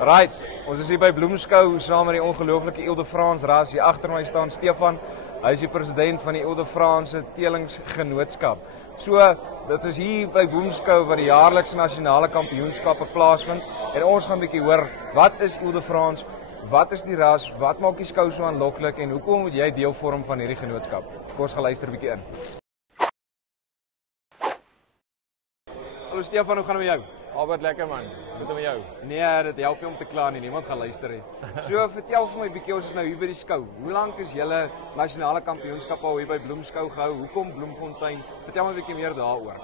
Right, ons is hier by Bloemskou saam met die ongelooflike Ile de France ras. Hier agter my staan Stefan. Hy is die president van die Ile de France Telingsgenootskap. So, dit is hier by Bloemskou waar die jaarlikse nasionale kampioenskappe plaasvind en ons gaan 'n bietjie hoor, wat is Ile de France? Wat is die ras? Wat maak die skou so aanloklik en hoekom moet jy deel vorm van hierdie genootskap? Kom ons gaan luister 'n bietjie in. Hallo Stefan, hoe gaan dit met jou? Albert, lekker man. Goed met jou? Nee, dit help nie om te kla nie. Niemand gaan luister nie. So, vertel vir my bietjie, ons is nou hier by die skou. Hoe lank is julle nasionale kampioenskap al hier by Bloemskou gehou? Hoekom Bloemfontein? Vertel my 'n bietjie meer daaroor.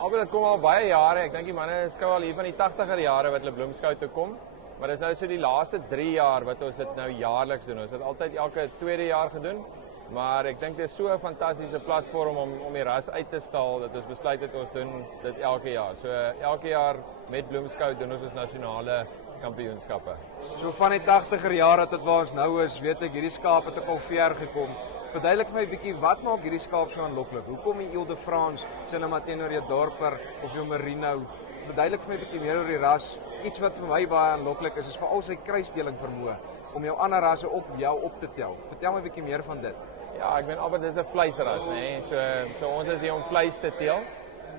Albert, dit kom al baie jare. Ek dink die manne skou al hier van die 80er jare wat hulle Bloemskou toe kom. Maar dit is nou so die laaste 3 jaar wat ons dit nou jaarliks doen. Ons het altyd elke tweede jaar gedoen. Maar ek dink dit is so 'n fantastiese platform om die ras uit te stal dat ons besluit het ons doen dit elke jaar. So elke jaar met Bloemskou doen ons nasionale kampioenskappe. So van die 80er jare tot waar ons nou is, weet ek hierdie skaap het ook al ver gekom. Verduidelik vir my 'n bietjie, wat maak hierdie skaap so aanloklik? Hoekom die Ile de France, sien nou maar teenoor jou dorper of jou merino? Verduidelik vir my 'n bietjie meer oor die ras. Iets wat vir my baie aanloklik is veral sy kruisdeling vermoë om jou ander rasse op jou op te tel. Vertel my 'n bietjie meer van dit. Ja, ek ben Albert, dis 'n vleisras, né? So ons is hier om vleis te teel.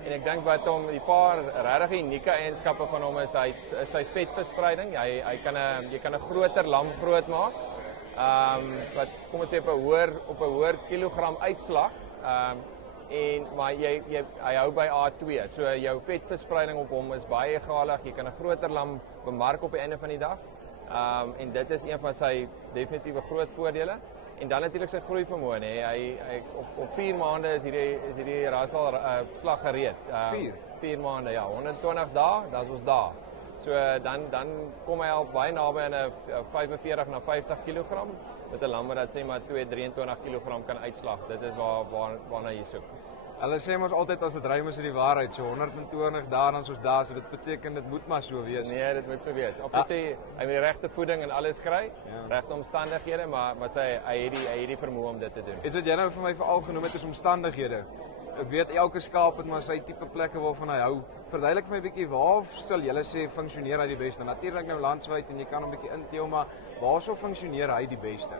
En ek dink wat hom die paar regtig unieke eienskappe van hom is sy vetverspreiding. Jy kan 'n groter lam groot maak. Wat kom ons sê op 'n hoër kilogram uitslag. Maar hy hou by A2. So jou vetverspreiding op hom is baie egalig. Jy kan 'n groter lam bemark op die einde van die dag. En dit is een van sy definitiewe groot voordele. En dan natuurlik sy groei vermoë, hè. Hy op 4 maande is hierdie ras al slag gereed. 4 maande, ja, 120 dae, dan is ons daar. So dan kom hy al baie naby aan 'n 45 na 50 kg met 'n lam wat sê maar 23 kg kan uitslag. Dit is waarna jy soek. Hulle sê mos altyd as dit rym is dit die waarheid, so 120 dae dan soos daar, so dit beteken dit moet maar so wees. Nee, dit moet so wees. Of jy sê hy moet die regte voeding en alles kry, regte omstandighede, maar hy het die vermoë om dit te doen. Iets wat jy nou vir my veral genoem het is omstandighede. Ek weet elke skaap het maar sy tipe plekke waarvan hy hou. Verduidelik vir my 'n bietjie, waar sal julle sê funksioneer hy die beste? Natuurlik nou landwyd en jy kan hom 'n bietjie inteel, maar waarso funksioneer hy die beste?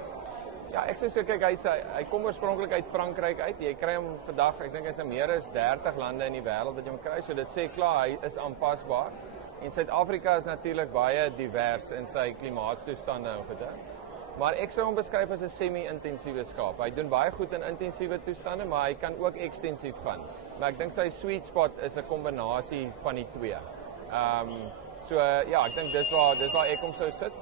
Ja, ek sê so, kyk, hy kom oorspronklik uit Frankryk uit. Jy kry hom vandag, ek dink hy's in meer as 30 lande in die wêreld wat jy hom kry. So dit sê klaar, hy is aanpasbaar. En Suid-Afrika is natuurlik baie divers in sy klimaatstoestande en goede. Maar ek sou hom beskryf as 'n semi-intensiewe skaap. Hy doen baie goed in intensiewe toestande, maar hy kan ook ekstensief gaan. Maar ek dink sy sweet spot is 'n kombinasie van die twee. Ja, ek dink dis waar ek hom sou sit.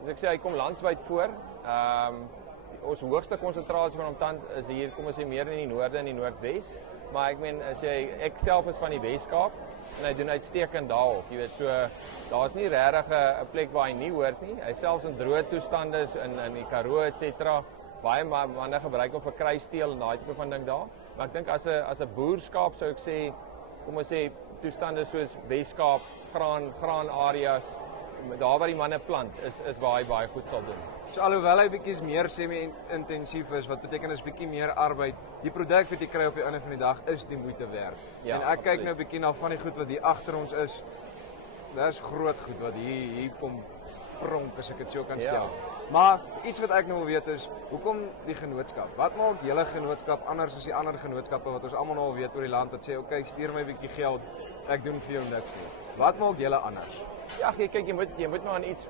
Dus ek sê hy kom landwyd voor. Ons hoogste konsentrasie van hom tans is hier, kom ons sê meer in die noorde en die noordwes. Maar ek meen as ek self is van die Weskaap en hy doen uitstekend daarop. Jy weet, so daar's nie regtig 'n plek waar hy nie hoort nie. Hy selfs in droë toestande in die Karoo et cetera. Baie manne gebruik hom vir kruisteel en daai tipe van ding daar. Maar ek dink as 'n boerskaap sou ek sê, kom ons sê toestande soos Weskaap, graan areas, daar waar die manne plant is waar hy baie goed sal doen. So alhoewel hy bietjie meer semi-intensief is, wat beteken is bietjie meer arbeid, die produk wat jy kry op die einde van die dag is die moeite werd. Ja, en ek kyk nou bietjie na van die goed wat hier agter ons is. Dis groot goed wat hier kom pronk, as ek dit so kan stel. Ja. Maar iets wat ek nou wil weet is, hoekom die genootskap? Wat maak julle genootskap anders as die ander genootskappe wat ons almal nou al weet oor die land wat sê, okay, stuur my bietjie geld, ek doen vir jou niks nie. Wat maak julle anders? Ja, kyk, jy moet maar aan iets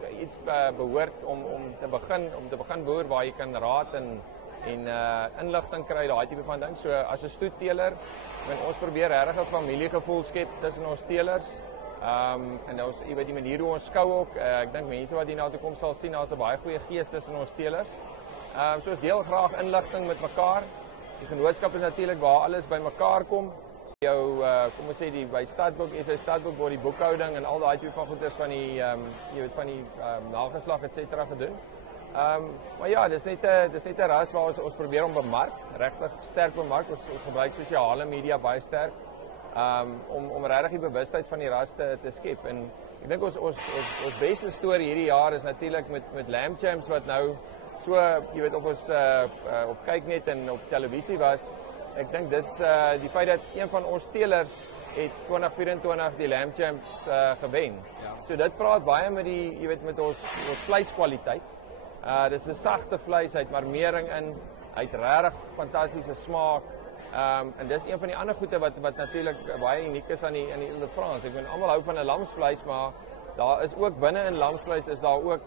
behoort om te begin boer waar jy kan raad en inligting kry, daai tipe van ding. So as 'n stoetteeler, ons probeer regtig 'n familiegevoel skep tussen ons teelers. En ons, jy weet die manier hoe ons skou ook, ek dink mense wat hier na toe kom sal sien, daar's 'n baie goeie gees tussen ons teelers. So ons deel graag inligting met mekaar. Die genootskap is natuurlik waar alles bymekaar kom. Jou kom ons sê by Stadboek is 'n Stadboek waar die boekhouding en al daai tipe van goeders van die jy weet van die nageslag et cetera gedoen. Maar ja, dis net 'n ras waar ons probeer om bemark, regtig sterk bemark. Ons gebruik sosiale media baie sterk om regtig die bewustheid van die ras te skep. En ek dink ons beste storie hierdie jaar is natuurlik met Lamb Champs wat nou so jy weet op ons op kyk net en op televisie was. Ek dink dis die feit dat een van ons teelers het 2024 die Lamb Champs gewen. Ja. So dit praat baie met die, jy weet, met ons vleiskwaliteit. Dis 'n sagte vleis, hy het marmering in, hy het regtig fantastiese smaak. En dis een van die ander goede wat natuurlik baie uniek is aan die Ile de France. Ek bedoel almal hou van 'n lamsvleis, maar daar is ook binne in lamsvleis is daar ook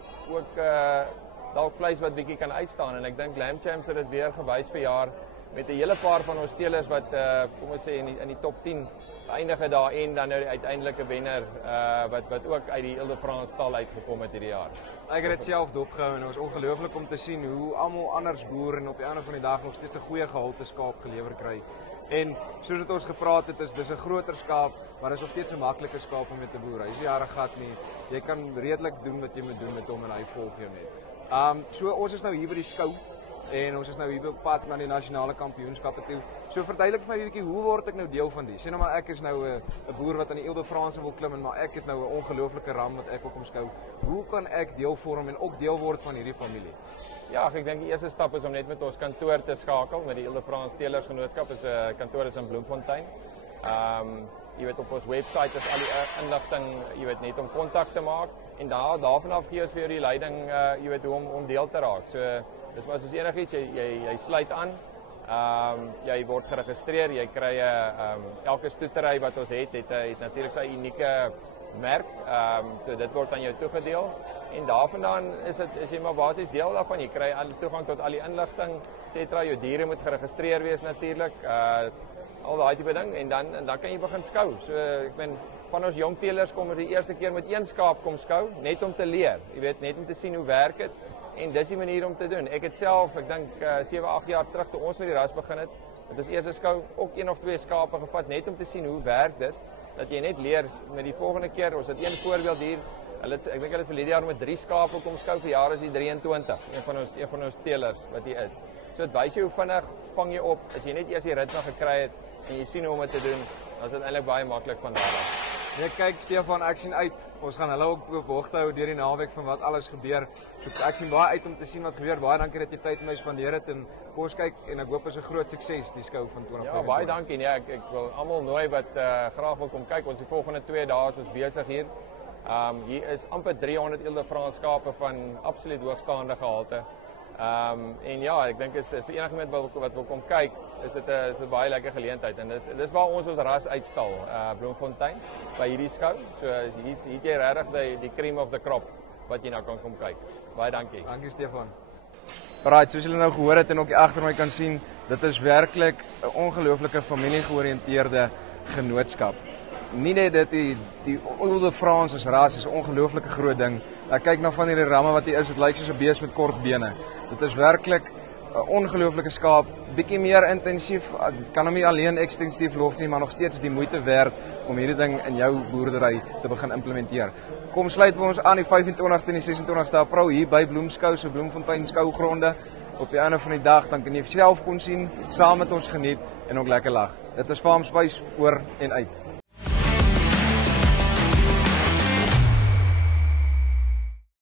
dalk vleis wat bietjie kan uitstaan en ek dink Lamb Champs het dit weer gewys vir jaar met 'n hele paar van ons teelers wat kom ons sê in die top 10 eindig daar en dan nou die uiteindelike wenner wat ook uit die Ile de France stal uitgekom het hierdie jaar. Ek het dit self dopgehou en dit was ongelooflik om te sien hoe almal anders boer en op die einde van die dag nog steeds 'n goeie gehalte skaap gelewer kry. En soos wat ons gepraat het, dis 'n groter skaap, maar dis nog steeds 'n maklike skaap om mee te boer. Hy is nie jare gat nie. Jy kan redelik doen wat jy moet doen met hom en hy volg jou net. So ons is nou hier by die skou en ons is nou hier op pad na die nasionale kampioenskappe toe. So verduidelik vir my 'n bietjie, hoe word ek nou deel van die? Sê nou maar ek is nou 'n boer wat aan die Ile de France wil klim en maar ek het nou 'n ongelooflike ram wat ek wil kom skou. Hoe kan ek deel vorm en ook deel word van hierdie familie? Ja, ek dink die eerste stap is om net met ons kantoor te skakel met die Ile de France Teelersgenootskap. Is 'n kantoor is in Bloemfontein. Jy weet op ons webwerf is al die inligting, jy weet net om kontak te maak en daarvan af gee ons vir jou die leiding, jy weet hoe om deel te raak. So dis maar soos enigiets, jy sluit aan. Jy word geregistreer, jy kry elke stoetery wat ons het natuurlik sy unieke merk. So dit word aan jou toegedeel en daarvandaan is jy maar basies deel daarvan. Jy kry toegang tot al die inligting, et cetera. Jou diere moet geregistreer wees natuurlik. Al daai tipe ding en dan kan jy begin skou. So ek meen van ons jong teelers kom die eerste keer met een skaap kom skou net om te leer. Jy weet net om te sien hoe werk dit en dis die manier om te doen. Ek het self, ek dink 7-8 jaar terug toe ons met die ras begin het ons eerste skou ook 1 of 2 skape gevat net om te sien hoe werk dit. Dat jy net leer met die volgende keer. Ons het een voorbeeld hier. Ek dink hulle het verlede jaar met 3 skape kom skou, vir jaar is die 23. Een van ons teelers wat hier is. So dit wys jou hoe vinnig vang jy op as jy net eers die ritme gekry het en jy sien hoe om dit te doen. Dan is dit eintlik baie maklik van daar af. Ja, kyk Stefan, ek sien uit. Ons gaan hulle ook op hoogte hou deur die naweek van wat alles gebeur. So ek sien baie uit om te sien wat gebeur. Baie dankie dat jy tyd met my spandeer het en kom ons kyk en ek hoop is 'n groot sukses die skou van 2024. Ja, baie dankie. Nee, ek wil almal nooi wat graag wil kom kyk. Ons die volgende 2 dae is ons besig hier. Hier is amper 300 Ile de France skape van absoluut hoogstaande gehalte. En ja, ek dink is vir enige iemand wat wil kom kyk, is dit 'n baie lekker geleentheid en dis waar ons ras uitstal, Bloemfontein by hierdie skou. So hier het jy regtig die cream of the crop wat jy nou kan kom kyk. Baie dankie. Dankie Stefan. Right, soos julle nou gehoor het en ook agter my kan sien, dit is werklik 'n ongelooflike familiegeoriënteerde genootskap. Nie net dit die Ile de France as ras is 'n ongelooflike groot ding. Ek kyk na van hierdie ramme wat hier is, dit lyk soos 'n bees met kort bene. Dit is werklik 'n ongelooflike skaap, bietjie meer intensief, kan hom nie alleen ekstensief loop nie, maar nog steeds die moeite werd om hierdie ding in jou boerdery te begin implementeer. Kom sluit by ons aan die 25ste en die 26ste April hier by Bloemskou se Bloemfontein skougronde. Op die einde van die dag dan kan jy self kon sien, saam met ons geniet en ook lekker lag. Dit is Farm Spice oor en uit.